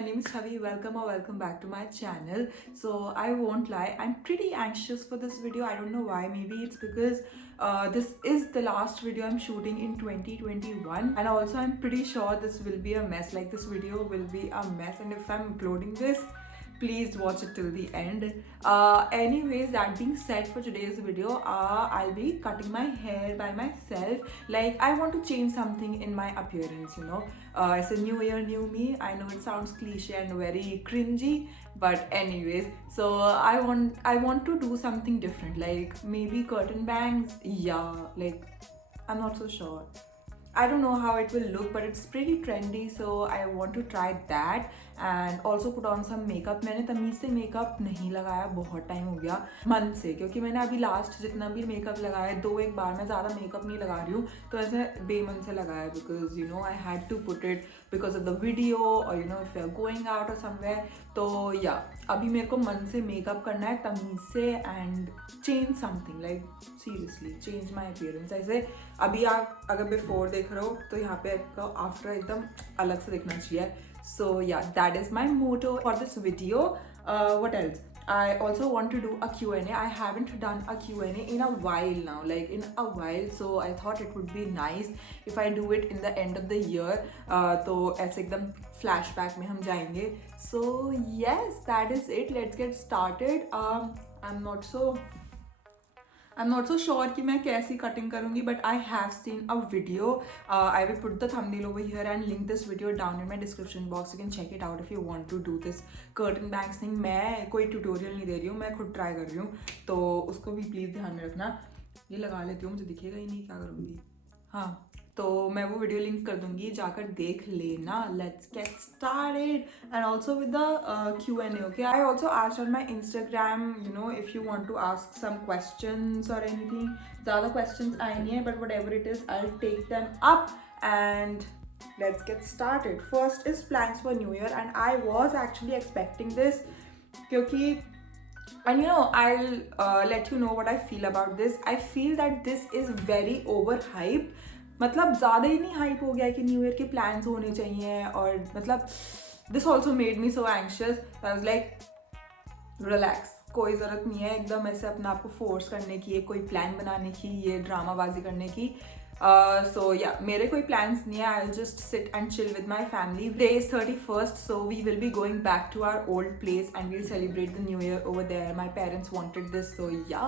my name is Chavi. Welcome or welcome back to my channel. So I won't lie, I'm pretty anxious for this video. I don't know why. Maybe it's because this is the last video I'm shooting in 2021, and also I'm pretty sure this will be a mess. Like, this video will be a mess, and if I'm uploading this, please watch it till the end. Anyways, that being said, for today's video, I'll be cutting my hair by myself. Like, I want to change something in my appearance, you know. It's a new year, new me. I know it sounds cliche and very cringy, but anyways, so I want to do something different, like maybe curtain bangs. Yeah, like, I'm not so sure. I don't know how it will look, but it's pretty trendy, so I want to try that and also put on some makeup. मैंने तमीज़ से makeup नहीं लगाया, बहुत time हो गया मन से, क्योंकि मैंने अभी लास्ट जितना भी मेकअप लगाया, 2-1 बार, मैं ज़्यादा मेकअप नहीं लगा रही हूँ, तो ऐसे बेमन से लगाया, because you know I had to put it because of the video, और you know if you are going out or somewhere. तो या अभी मेरे को मन से मेकअप करना है तमीज़ से and change something, like seriously change my appearance. ऐसे अभी आप अगर बिफोर देख रहे हो तो यहाँ पे आपका आफ्टर एकदम अलग से दिखना चाहिए. So yeah, that is my motto for this video. What else? I also want to do a Q&A. I haven't done a Q&A in a while now, like in a while. So I thought it would be nice if I do it in the end of the year. तो ऐसे एकदम flashback में हम जाएंगे. So yes, that is it. Let's get started. I'm not so sure कि मैं कैसी cutting करूँगी, but I have seen a video. I will put the thumbnail over here and link this video down in my description box. You can check it out if you want to do this curtain bangs thing. मैं कोई tutorial नहीं दे रही हूँ, मैं खुद try कर रही हूँ, तो उसको भी प्लीज़ ध्यान में रखना. ये लगा लेती हूँ, मुझे दिखेगा ही नहीं, क्या करूँगी. हाँ, तो मैं वो वीडियो लिंक कर दूंगी, जाकर देख लेना. Let's get started. And also with the Q&A. Okay, I also asked on my Instagram, you know, if you want to ask some questions और एनीथिंग. ज़्यादा क्वेश्चंस आए नहीं है, but whatever it is I will take them up and let's get started. First is plans for New Year, and I was actually expecting this, क्योंकि, and you know, I'll let you know what I feel about this. I feel that this is very overhyped. मतलब ज़्यादा ही नहीं hype हो गया कि new year के plans होने चाहिए, और मतलब this also made me so anxious. I was like, relax, कोई ज़रूरत नहीं है एकदम ऐसे अपने आप को फोर्स करने की, कोई प्लान बनाने की, ये ड्रामाबाजी करने की. सो या मेरे कोई प्लान्स नहीं है. I will just sit and chill with my family. Day is 31st, so we will be going back to our old place and we'll celebrate the new year over there. My parents wanted this, so या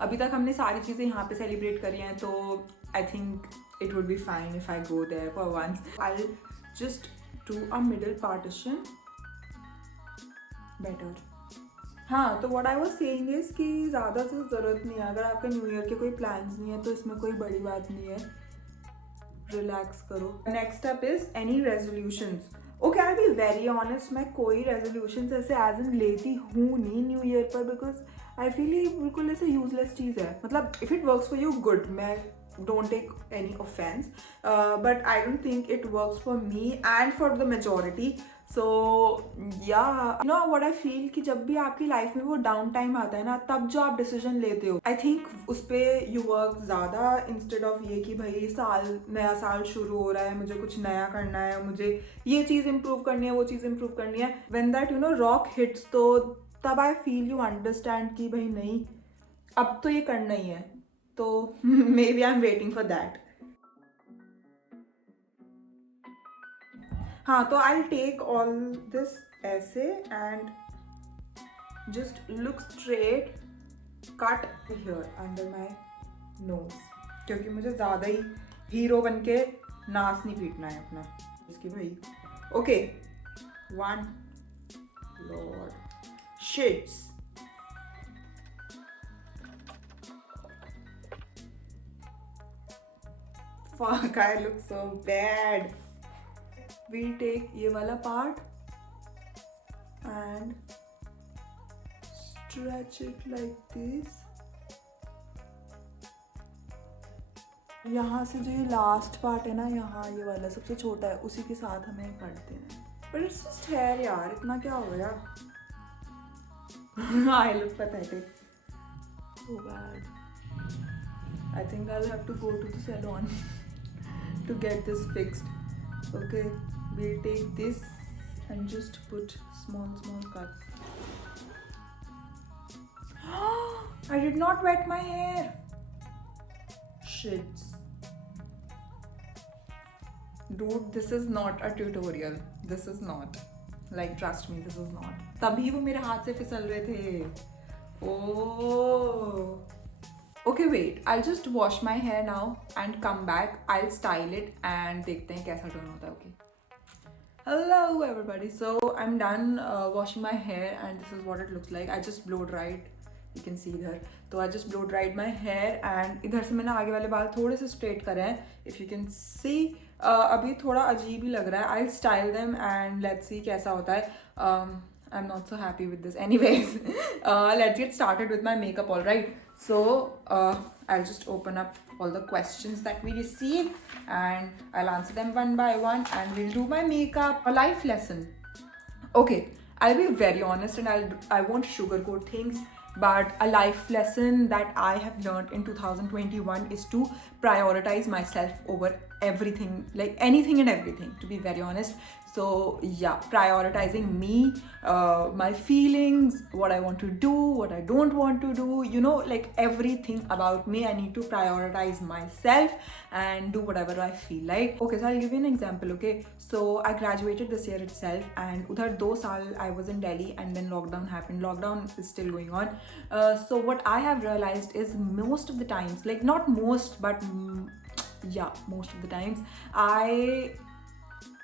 अभी तक हमने सारी चीज़ें यहाँ पे celebrate करी हैं, तो I think it would be fine if I go there for once. I'll just do a middle partition better. हाँ, तो what I was saying is कि ज़्यादा से ज़रूरत नहीं है. अगर आपका न्यू ईयर के कोई प्लान्स नहीं है तो इसमें कोई बड़ी बात नहीं है. रिलैक्स करो. Next up is any resolutions. Okay, I be very honest, मैं कोई रेजोल्यूशंस ऐसे एज इन लेती हूँ नहीं न्यू ईयर पर, बिकॉज आई फील ये बिल्कुल ऐसे यूजलेस चीज़ है. मतलब if it works for you, good, मैं don't take any offense, but I don't think it works for me and for the majority. So yeah, you know what I feel कि जब भी आपकी लाइफ में वो down time आता है ना, तब जो आप डिसीजन लेते हो, आई थिंक उस पर यू वर्क ज़्यादा, इंस्टेड ऑफ ये कि भाई नया साल शुरू हो रहा है, मुझे कुछ नया करना है, मुझे ये चीज़ इम्प्रूव करनी है, वो चीज़ इम्प्रूव करनी है. When that you know rock hits, तो तब आई फील यू अंडरस्टैंड कि भाई नहीं, अब तो ये करना ही है. तो maybe I am waiting for that. हाँ, तो आई टेक ऑल दिस ऐसे and just look straight, cut here under my nose, क्योंकि मुझे ज़्यादा ही हीरो बन के नाच नहीं पीटना है अपना इसकी भाई. Okay, 1 Lord sheets. Fuck, I look so bad. We'll take ये वाला part and stretch it like this. यहाँ से जो ये लास्ट पार्ट है ना, यहाँ ये वाला सबसे छोटा है, उसी के साथ हमें करते हैं. But it's just hair यार, इतना क्या हो गया. I look pathetic. So bad. I think I'll have to go to the salon to get this fixed. Okay, we'll take this and just put small cuts. I did not wet my hair. Shits. Dude, this is not a tutorial. This is not. Like, trust me, this is not. तभी वो मेरे हाथ से फिसल रहे थे. Oh. Okay, wait. I'll just wash my hair now and come back. I'll style it and देखते हैं कैसा turn होता है. Okay. Hello everybody. So I'm done washing my hair and this is what it looks like. I just blow dried. You can see there. तो I just blow dried my hair and इधर से मैंने आगे वाले बाल थोड़े से straight करे हैं. If you can see, अभी थोड़ा अजीब ही लग रहा है. I'll style them and let's see कैसा होता है. I'm not so happy with this. Anyways, let's get started with my makeup. All right. So I'll just open up all the questions that we received and I'll answer them one by one and we'll do my makeup. A life lesson. Okay, I'll be very honest and I won't sugarcoat things. But a life lesson that I have learned in 2021 is to prioritize myself over everything, like anything and everything, to be very honest. So yeah, prioritizing me, my feelings, what I want to do, what I don't want to do, you know, like everything about me. I need to prioritize myself and do whatever I feel like. Okay, so I'll give you an example. Okay, so I graduated this year itself and udhar 2 saal I was in Delhi and then lockdown happened. Lockdown is still going on. So what I have realized is most of the times, like not most, but yeah, most of the times I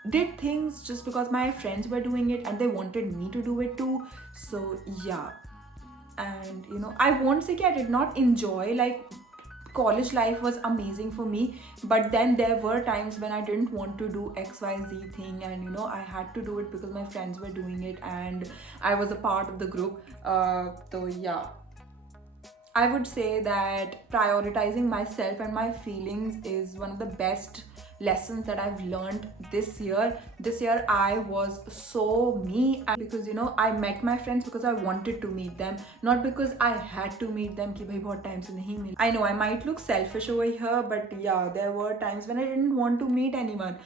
did things just because my friends were doing it and they wanted me to do it too. So yeah, and you know, I won't say that I did not enjoy, like college life was amazing for me, but then there were times when I didn't want to do XYZ thing and you know, I had to do it because my friends were doing it and I was a part of the group. So yeah, I would say that prioritizing myself and my feelings is one of the best lessons that I've learned this year. This year I was so me, and because you know, I met my friends because I wanted to meet them, not because I had to meet them कि भाई बहुत time से नहीं मिले. I know I might look selfish over here, but yeah, there were times when I didn't want to meet anyone.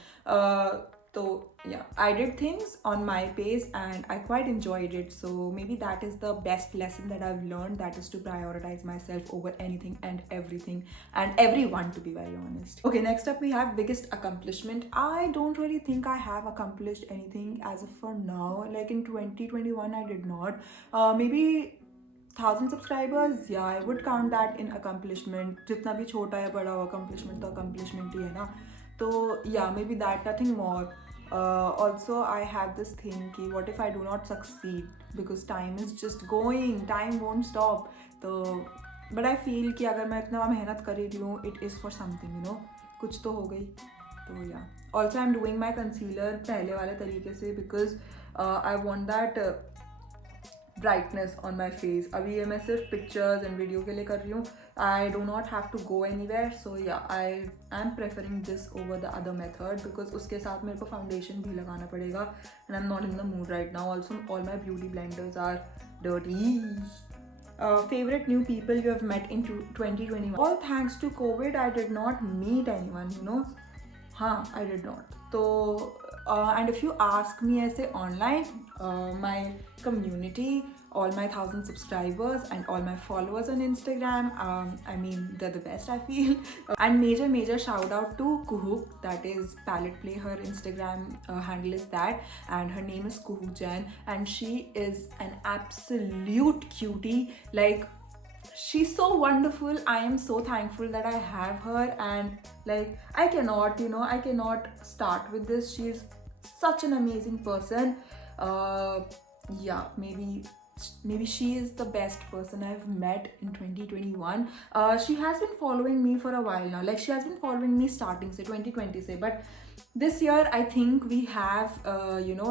So yeah, I did things on my pace and I quite enjoyed it. So maybe that is the best lesson that I've learned, that is to prioritize myself over anything and everything and everyone, to be very honest. Okay, next up we have biggest accomplishment. I don't really think I have accomplished anything as of for now. Like in 2021 I did not. Maybe 1000 subscribers, yeah, I would count that in accomplishment. जितना भी छोटा या बड़ा हो, accomplishment तो accomplishment ही है ना. So yeah, maybe that, nothing more. Also I have this thing कि what if I do not succeed, because time is just going, time won't stop. तो but I feel कि अगर मैं इतना मेहनत कर रही हूँ, it is for something, you know, कुछ तो हो गई. तो yeah, also I'm doing my concealer पहले वाले तरीके से because I want that brightness on my face. अभी ये मैं सिर्फ pictures and video के लिए कर रही हूँ. I do not have to go anywhere. So yeah, I am preferring this over the other method because उसके साथ मेरे को foundation भी लगाना पड़ेगा and I'm not in the mood right now. Also, all my beauty blenders are dirty. Favorite new people you have met in 2021? All thanks to COVID, I did not meet anyone, you know. हाँ, I did not. So and if you ask me ऐसे online, my community, all my 1000 subscribers and all my followers on Instagram, I mean, they're the best, I feel. And major shout out to Kuhuk, that is Palette Play. Her Instagram handle is that, and her name is Kuhuk Jain, and she is an absolute cutie. Like, she's so wonderful. I am so thankful that I have her, and like I cannot start with this. She's such an amazing person. Yeah, maybe she is the best person I've met in 2021. She has been following me for a while now. Like, she has been following me starting say 2020 say, but this year I think we have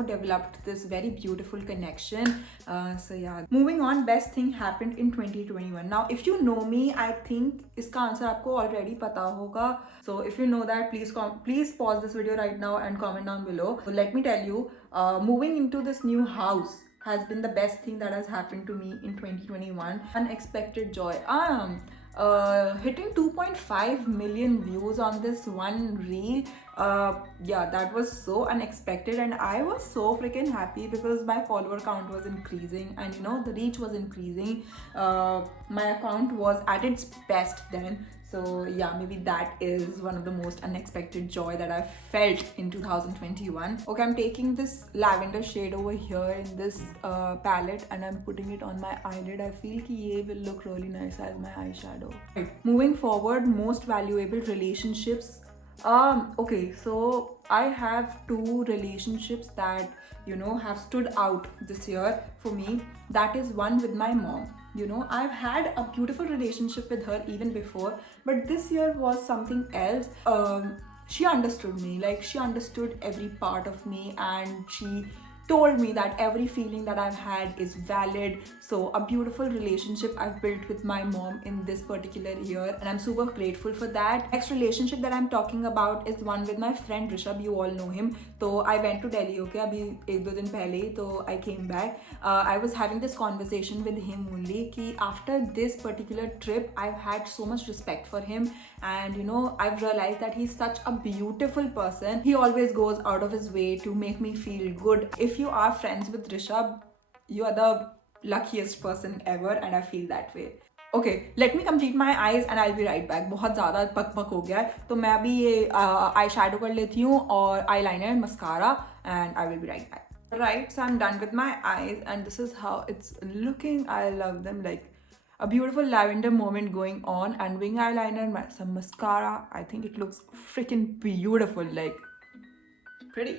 developed this very beautiful connection. So yeah, moving on, best thing happened in 2021. Now if you know me, I think इसका answer आपको already पता होगा. So if you know that, please pause this video right now and comment down below. So let me tell you, moving into this new house has been the best thing that has happened to me in 2021. Unexpected joy. hitting 2.5 million views on this one reel. Yeah, that was so unexpected, and I was so freaking happy because my follower count was increasing, and the reach was increasing. My account was at its best then. So yeah, maybe that is one of the most unexpected joy that I felt in 2021. Okay, I'm taking this lavender shade over here in this palette, and I'm putting it on my eyelid. I feel कि ये will look really nice as my eyeshadow. Right. Moving forward, most valuable relationships. Okay, so I have two relationships that have stood out this year for me. That is one with my mom. I've had a beautiful relationship with her even before, but this year was something else. She understood me, like she understood every part of me, and she told me that every feeling that I've had is valid. So a beautiful relationship I've built with my mom in this particular year, and I'm super grateful for that. Next relationship that I'm talking about is one with my friend Rishabh. You all know him. So I went to Delhi, okay, abhi ek do din pehle hi, so I came back. I was having this conversation with him only ki after this particular trip I've had so much respect for him, and I've realized that he's such a beautiful person. He always goes out of his way to make me feel good. If you are friends with Rishabh, you are the luckiest person ever, and I feel that way. Okay, let me complete my eyes and I'll be right back. बहुत ज़्यादा पक पक हो गया है, तो मैं अभी ये आई शैडो कर लेती हूँ और eyeliner, mascara, and I will be right back. Right, so I'm done with my eyes, and this is how it's looking. I love them, like a beautiful lavender moment going on, and wing eyeliner, some mascara. I think it looks freaking beautiful, like pretty.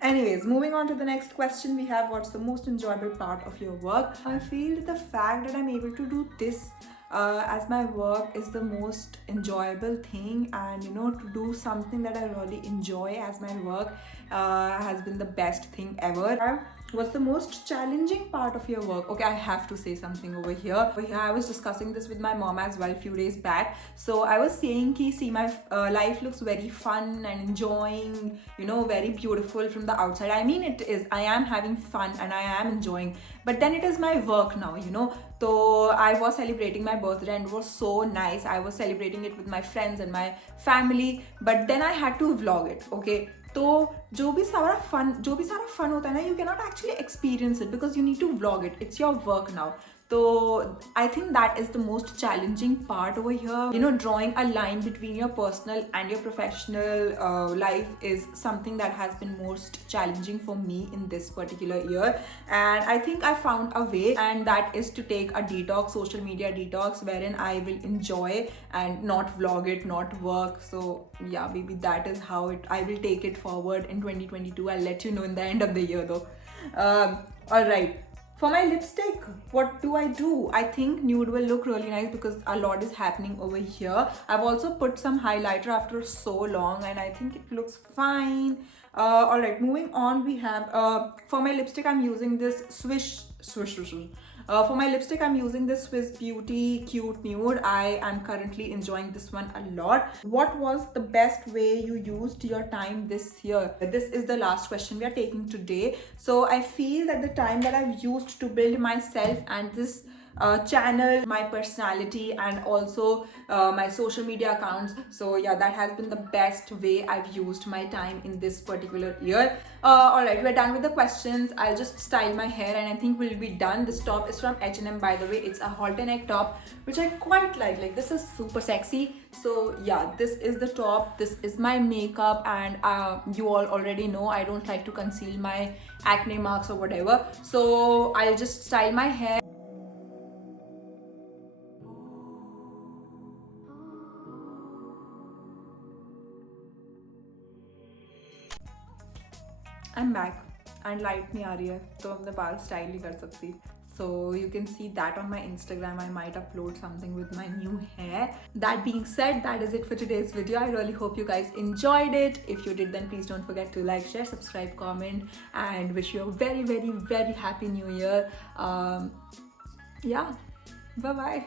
Anyways, moving on to the next question we have, what's the most enjoyable part of your work? I feel the fact that I'm able to do this as my work is the most enjoyable thing, and to do something that I really enjoy as my work has been the best thing ever. What's the most challenging part of your work? Okay, I have to say something over here. I was discussing this with my mom as well a few days back. So I was saying ki see, my life looks very fun and enjoying, very beautiful from the outside. I mean, it is. I am having fun and I am enjoying, but then it is my work now, So I was celebrating my birthday and it was so nice. I was celebrating it with my friends and my family, but then I had to vlog it, okay? तो जो भी सारा fun होता है ना, you cannot actually experience it because you need to vlog it. It's your work now. So I think that is the most challenging part over here. Drawing a line between your personal and your professional life is something that has been most challenging for me in this particular year. And I think I found a way, and that is to take a detox, social media detox, wherein I will enjoy and not vlog it, not work. So yeah, maybe that is how I will take it forward in 2022. I'll let you know in the end of the year though. Alright. For my lipstick, what do? I think nude will look really nice because a lot is happening over here. I've also put some highlighter after so long, and I think it looks fine. Alright, moving on, we have for my lipstick I'm using this Swish. For my lipstick, I'm using this Swiss Beauty Cute Nude. I am currently enjoying this one a lot. What was the best way you used your time this year? This is the last question we are taking today. So I feel that the time that I've used to build myself and this channel, my personality, and also my social media accounts. So yeah, that has been the best way I've used my time in this particular year. Alright, we're done with the questions. I'll just style my hair and I think we'll be done. This top is from H&M, by the way. It's a halter neck top, which I quite like this is super sexy. So yeah, this is the top, this is my makeup, and you all already know I don't like to conceal my acne marks or whatever. So I'll just style my hair. I'm back and light नहीं आ रही है, तो अपने बाल style ही कर सकती. So you can see that on my Instagram. I might upload something with my new hair. That being said, that is it for today's video. I really hope you guys enjoyed it. If you did, then please don't forget to like, share, subscribe, comment, and wish you a very, very, very happy new year. Yeah, bye bye.